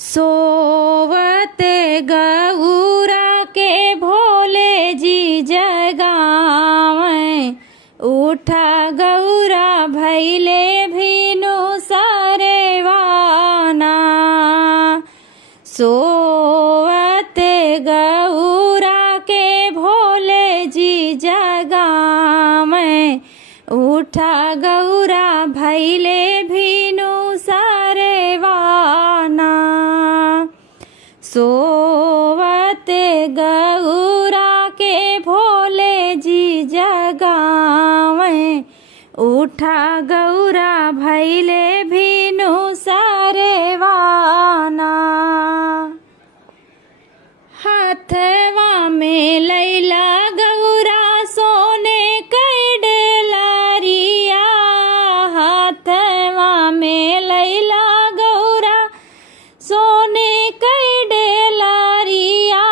सोवते गौरा के भोले जी जगावें। उठा गौरा भैले भीनु सारेवाना। सोवते गौरा के भोले जी जगावें। उठा गौरा भैले भीनु सारेवाना। सोवते गौरा के भोले जी जगावें। उठा गौरा भैले भीनु सारेवाना। हाथवा में लैला गौरा सोने कई डेलारिया। हाथवा में लैला गौरा सोने कई डेलारिया।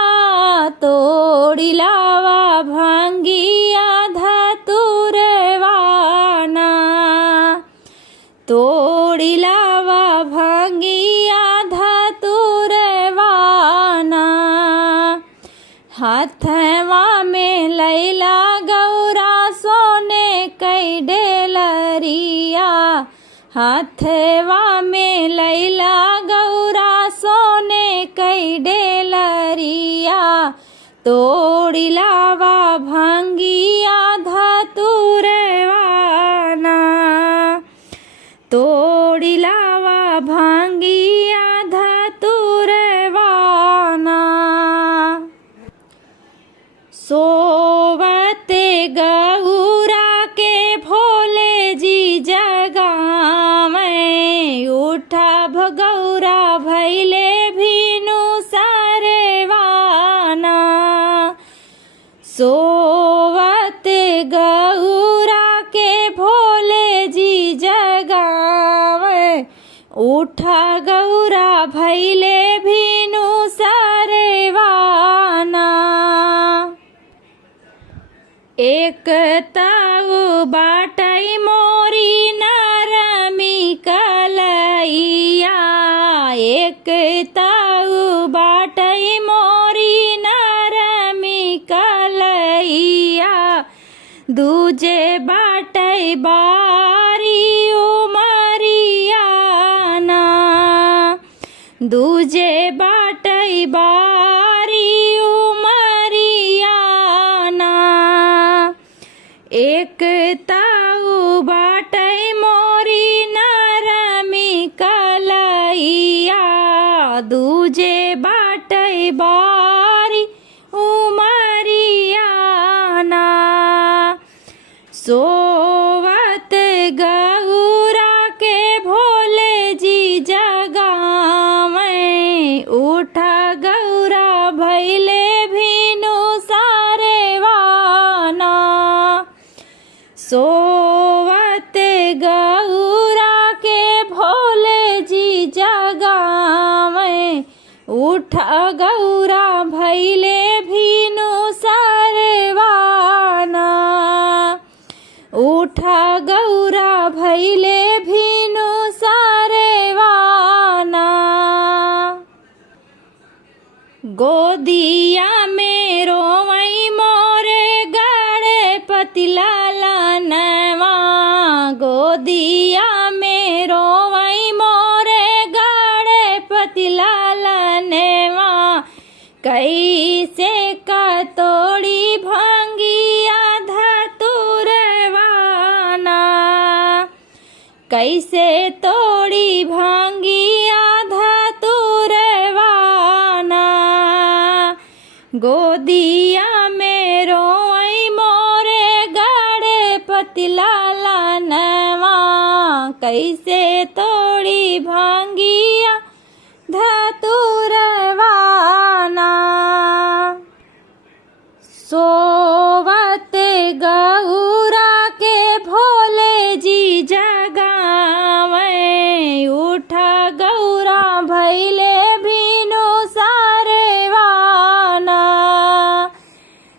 तोड़ी लावा भांगिया धतुरवाना। तोड़ी लावा भांगिया धतुरवाना। हाथवा में लैला गौरा सोने कई डेलरिया। हाथवा में लैला गौरा सोने कई डेलरिया। तोड़ी लावा भांगिया धतुरवाना। तोड़ी लावा भांगिया धतुरवाना। सोवते गौरा के भोले जी जगावें। उठा भगौरा भैले भीनु सारेवाना। सोवते गौरा के भोले जी जगावें। उठा गौरा भैले भीनु सारेवाना। एक ताऊ बाटई मोरी नरमी कलैया। एक ताऊ बाटई मोरी नरमी कलैया। दूजे बाटई बारी उमरियाना। दूजे बाटई बारी उमरियाना। एक ताऊ बाटई मोरी नरमी कलैया। दूजे बाटई बारी उमरियाना। सोवत गौरा के भोले जी जगावें। उठा गौरा भैले भीनु सारेवाना। सोवते गौरा के भोले जी जगावें। उठा गौरा भैले भीनु सारेवाना। उठा गौरा भैले भीनु सारेवाना। गोदिया में रोवई मोरे गाड़े पतिलाला नवा। गोदिया में रोवई मोरे गाड़े पतिलाला नवा। कैसे का तोड़ी भांगिया धतुरवाना। कैसे तोड़ी भांगिया धतुरवाना। गोदिया में रोई मोरे गाड़े पतिलाला नवा। कैसे तोड़ी भांगिया धतुरवाना। सोवते गौरा के भोले जी जगावें। उठा गौरा भैले भीनु सारेवाना।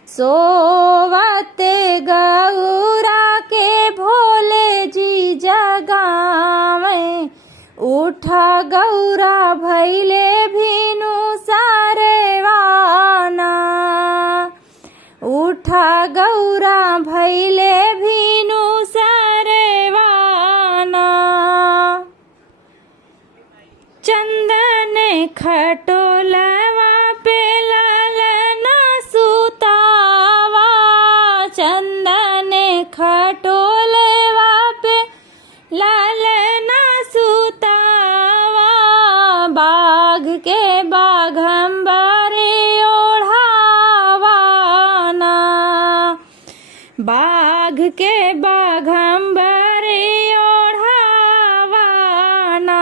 सोवते गौरा के भोले जी जगावें। उठा गौरा भैले चंदन खटोलवा पे लालना सुतावा, चंदन खटोलवा पे लालना सुतावा। बाघ के बाघंबरे ओढ़ावाना, बाघ के बाघंबरे ओढ़ावाना।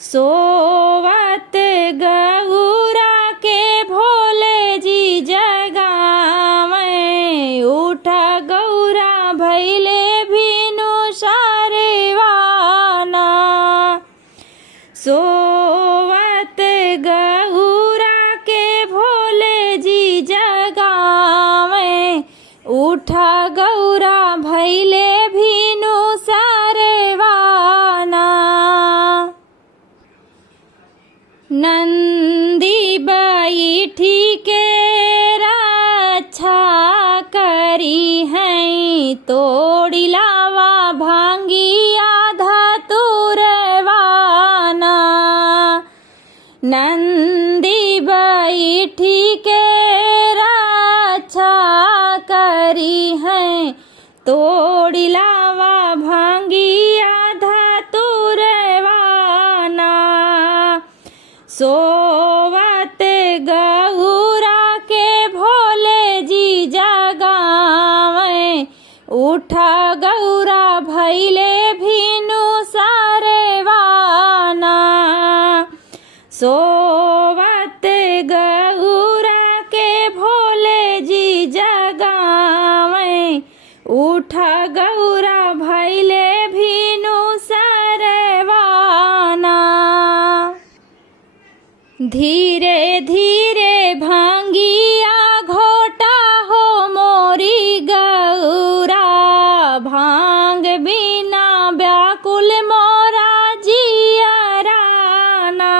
सोवत गौरा के भोले जी जगावें, उठा गौरा भैले भीनु सारेवाना। सोवत गौरा के भोले जी जगावें, उठा गौरा भैले भीनु सारेवाना। नंदी बैठी के रक्षा करी हैं, तोड़ी लावा भांगी आधा तुरवाना। नंदी बैठी के रक्षा करी हैं, तोड़ी लावा भांगी आधा तुरवाना। सोवत गौरा के भोले जी जगावें, उठा गौरा भैले भीनु सारेवाना। सोवत गौरा के भोले जी जगावें, उठा गौरा भैले भीनु सारेवाना। धीरे धीरे भांगिया घोटा हो मोरी गौरा, भांग बिना व्याकुल मोरा जियराना।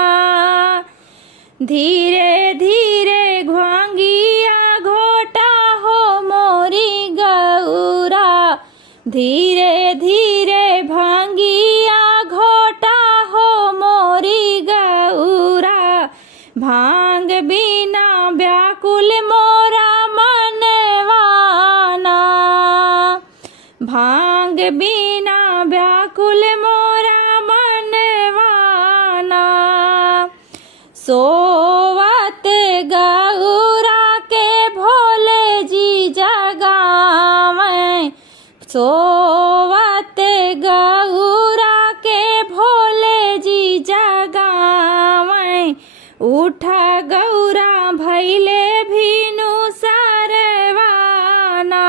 धीरे धीरे भांगिया घोटा हो मोरी गौरा, धीरे धीरे भांगिया घोटा हो मोरी गौरा। भांग बिना व्याकुल मोरा मनवाना, भांग बिना व्याकुल मोरा मनवाना। सोवत गौरा के भोले जी जगावें, सोवत गौरा के भोले जी जगावें, उठा गौरा भैले भीनु सारेवाना।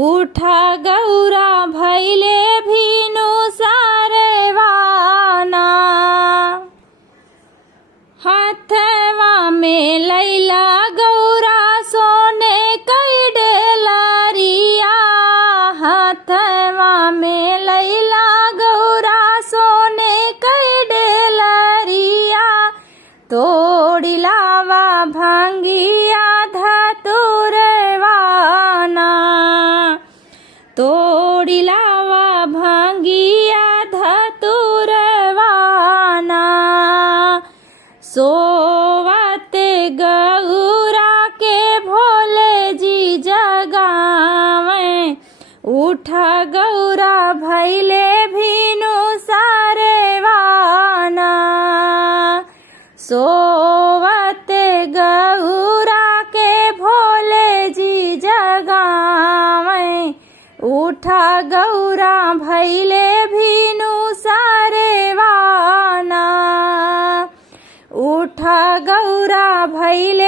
उठा गौरा भैले भीनु सारेवाना। हाथवा में लैला गौरा सोने कई डेलरिया, हाथवा में लैला गौरा सोने कई डेलरिया। तोड़ी लावा भांगिया धतुरवाना, तोड़ी लावा भांगिया धतुरवाना। सोवत गौरा के भोले जी जगावें, उठा गौरा भैले भीनु सारेवाना। सोवत गौरा के भोले जी जगावें, उठा गौरा भैले भीनु सारेवाना। उठा गौरा भैले